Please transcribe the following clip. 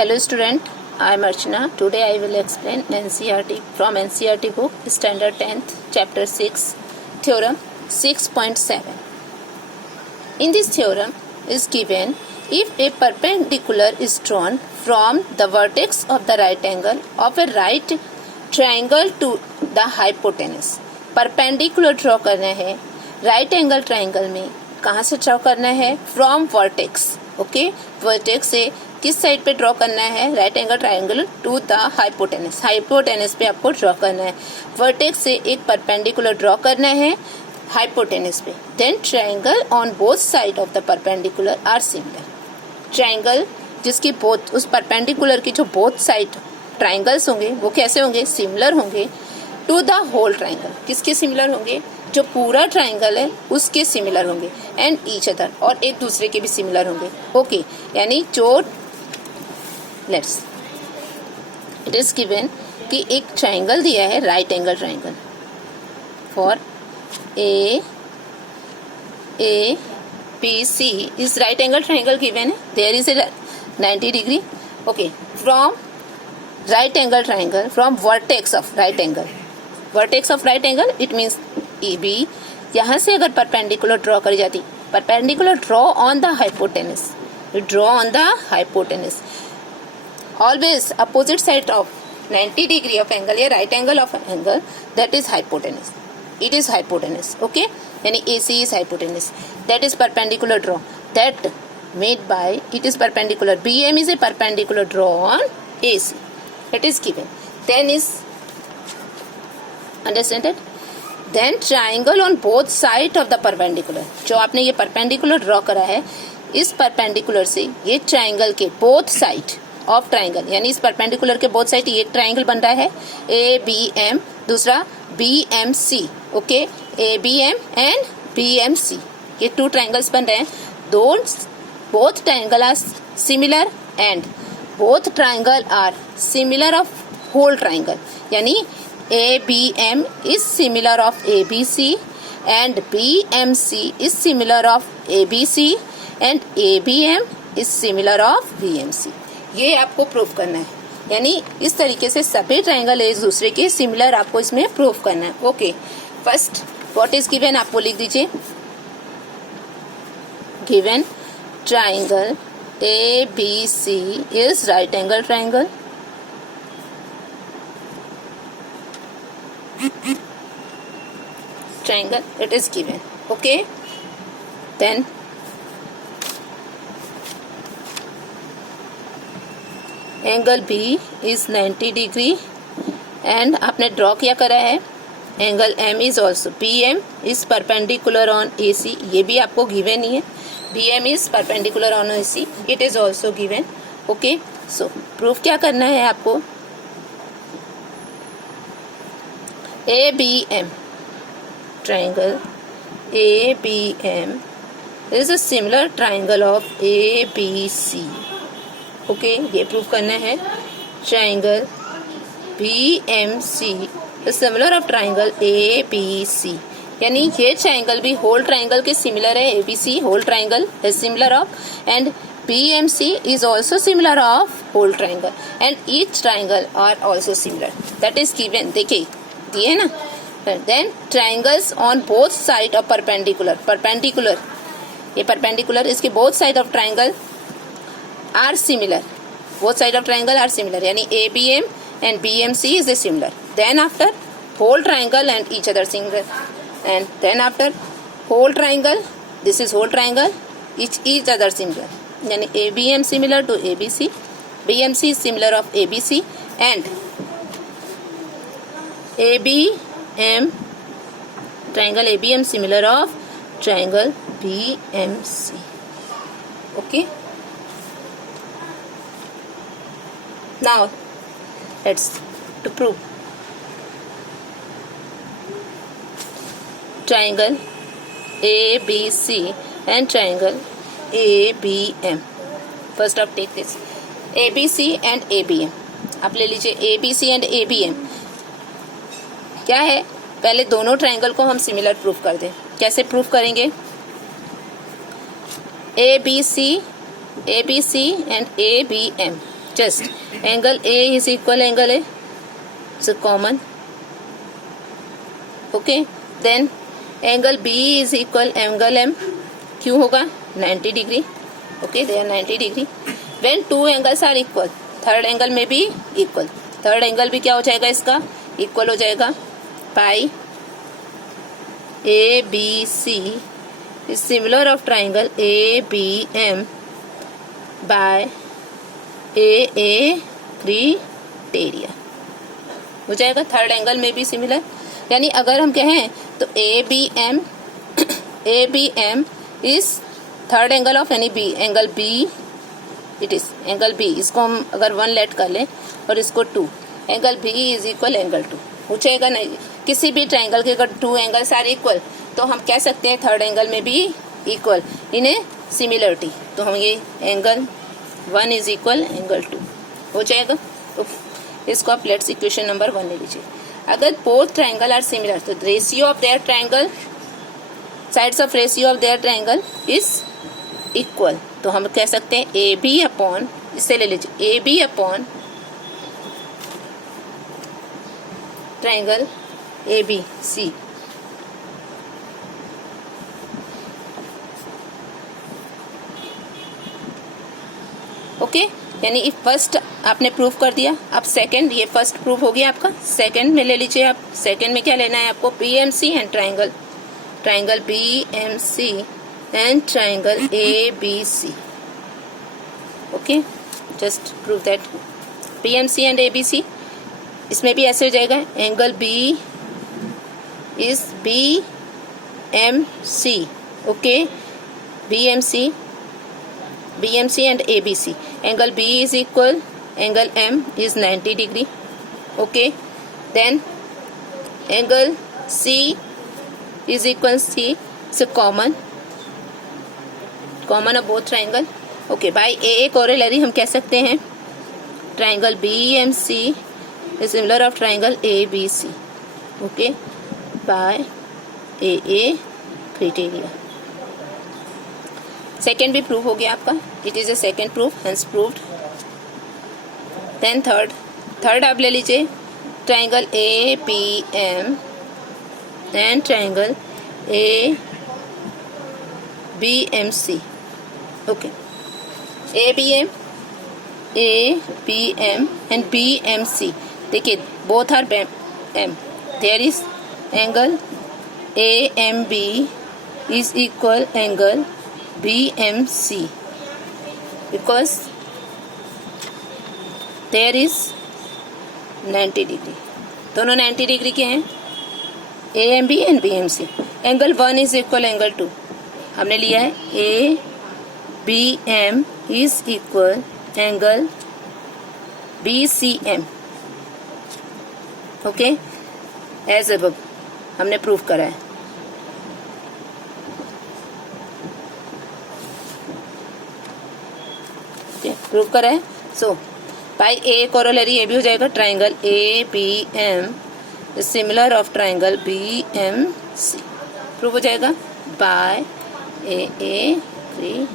Hello student, I am Archana. Today I will explain NCERT from NCERT book Standard 10th Chapter 6 Theorem 6.7. In this theorem is given if a perpendicular is drawn from the vertex of the right angle of a right triangle to the hypotenuse. Perpendicular draw करना है right angle triangle में. कहाँ से draw करना है? From vertex. Okay, vertex से किस side पे ड्रॉ करना है? Right angle triangle to the hypotenuse. Hypotenuse पे आपको ड्रॉ करना है. वर्टेक्स से एक परपेंडिकुलर ड्रॉ करना है हाइपोटेनस पे. Then triangle on both side of the perpendicular are similar. Triangle जिसकी बोथ उस परपेंडिकुलर की जो बोथ साइड ट्राइंगल्स होंगे वो कैसे होंगे? सिमिलर होंगे टू द होल ट्राइंगल. किसके सिमिलर होंगे? जो पूरा ट्राइंगल है उसके सिमिलर होंगे. एंड ईच अदर, और एक दूसरे के भी सिमिलर होंगे. ओके, यानी जो लेट्स इट इज गिवन कि एक ट्राइंगल दिया है right angle triangle for A B C is right angle triangle given है. There is a 90 degree. Okay, from right angle triangle from vertex of right angle. Vertex of right angle it means A B. यहाँ से अगर perpendicular draw करी जाती, perpendicular draw on the hypotenuse, draw on the hypotenuse. Always opposite side of 90 degree of angle या right angle of angle, that is hypotenuse. It is hypotenuse. Okay, यानी A C is hypotenuse. That is perpendicular draw that made by it is perpendicular. BM is a perpendicular draw on AC. It is given. Then is understand it? Then triangle on both side of the perpendicular. जो आपने ये perpendicular draw करा है, इस perpendicular से ये triangle के both side of triangle, यानी इस perpendicular के both side ये एक triangle बन रहा है ABM, दूसरा BMC. Okay, ABM and BMC ये two triangles बन रहे हैं. Both triangle are similar and both triangle are similar of whole triangle. यानी ABM is similar of ABC and BMC is similar of ABC and ABM is similar of BMC. ये आपको proof करना है. यानी इस तरीके से सभी ट्राइंगल एक दूसरे के सिमिलर आपको इसमें प्रूफ करना है. Okay, first what is given आपको लिख दीजिए. Given triangle ABC is right angle triangle. Triangle it is given. Okay, then angle B is 90 degree and आपने ड्रॉ किया करा है. Angle M is also BM is perpendicular on AC. ये भी आपको गिवन ही है. BM is perpendicular on AC. It is also given. Okay, so proof क्या करना है आपको? ABM triangle ABM is a similar triangle of ABC. Okay, ये proof करना है. Triangle BMC is similar of triangle ABC. यानी ये ट्राइंगल भी होल ट्राइंगल के सिमिलर है. ABC whole triangle is similar of and BMC is also similar of whole triangle and each triangle are also similar. That is given. देखिए दिए ना. Then triangles on both side of perpendicular. Perpendicular ये perpendicular इसके both side of triangle are similar. Both side of triangle are similar यानी ABM and BMC is a similar. Then after whole triangle and each other similar, and then after whole triangle, this is whole triangle, each other similar. Yani ABM similar to ABC, BMC is similar of ABC, and ABM triangle ABM similar of triangle BMC. Okay, now let's to prove triangle ABC and triangle ABM. First up take this ABC and ABM. आप ले लीजिए ABC and ABM क्या है. पहले दोनों triangle को हम similar proof कर दें. कैसे प्रूफ करेंगे? ABC and ABM just angle A is equal angle A, it's common. Okay, then angle B is equal angle M, क्यों होगा 90 degree. Okay, they are 90 degree. When two angles are equal, third angle में भी equal, third angle भी क्या हो जाएगा इसका, equal हो जाएगा. पाई A B C is similar of triangle A B M by A criteria हो जाएगा. थर्ड एंगल में भी सिमिलर, यानी अगर हम कहें तो A B M is third angle of any B, angle B it is angle B. इसको हम अगर 1 लेट कर लें और इसको 2, angle B is equal angle 2 हो जाएगा. नहीं, किसी भी ट्राइंगल के अगर 2 एंगल्स आर इक्वल तो हम कह सकते हैं थर्ड एंगल में भी इक्वल इन ए सिमिलरिटी. तो हम ये एंगल 1 इज इक्वल एंगल 2 हो जाएगा. तो इसको आप लेट्स इक्वेशन नंबर 1 ले लीजिए. अगर बोथ ट्राइंगल आर सिमिलर तो ratio of their triangle, sides of ratio of their triangle is equal. तो हम कह सकते हैं ए बी अपॉन, इससे ले लीजिए, A B upon triangle A B C. Okay, यानी फर्स्ट आपने प्रूफ कर दिया. अब सेकंड, ये फर्स्ट प्रूफ हो गया आपका. सेकंड में ले लीजिए आप. सेकंड में क्या लेना है आपको, PMC and triangle BMC and triangle ABC. Okay, just prove that PMC and ABC. इसमें भी ऐसे हो जाएगा, angle B is BMC. Okay, BMC and ABC. Angle B is equal, angle M is 90 degree. Okay, then angle C is equal C. So common of both triangle. Okay, by A corollary हम कह सकते हैं triangle BMC is similar of triangle ABC. Okay, by AA criteria. Second भी prove हो गया आपका. It is a second proof, hence proved. Then third आप ले लीजिए, triangle A B M and triangle A B M C. Okay, A B M and B M C. देखिए, both are M. There is angle A M B is equal angle BMC because there is 90 degree. दोनों 90 degree के हैं, AMB and BMC. Angle 1 is equal angle 2 हमने लिया है. ABM is equal angle BCM. Okay, as above हमने proof करा है. Prove करा है. सो बाय ए कोरोलरी ए भी हो जाएगा, triangle A B M similar of triangle B M C. Prove हो जाएगा बाय ए क्राइटेरिया.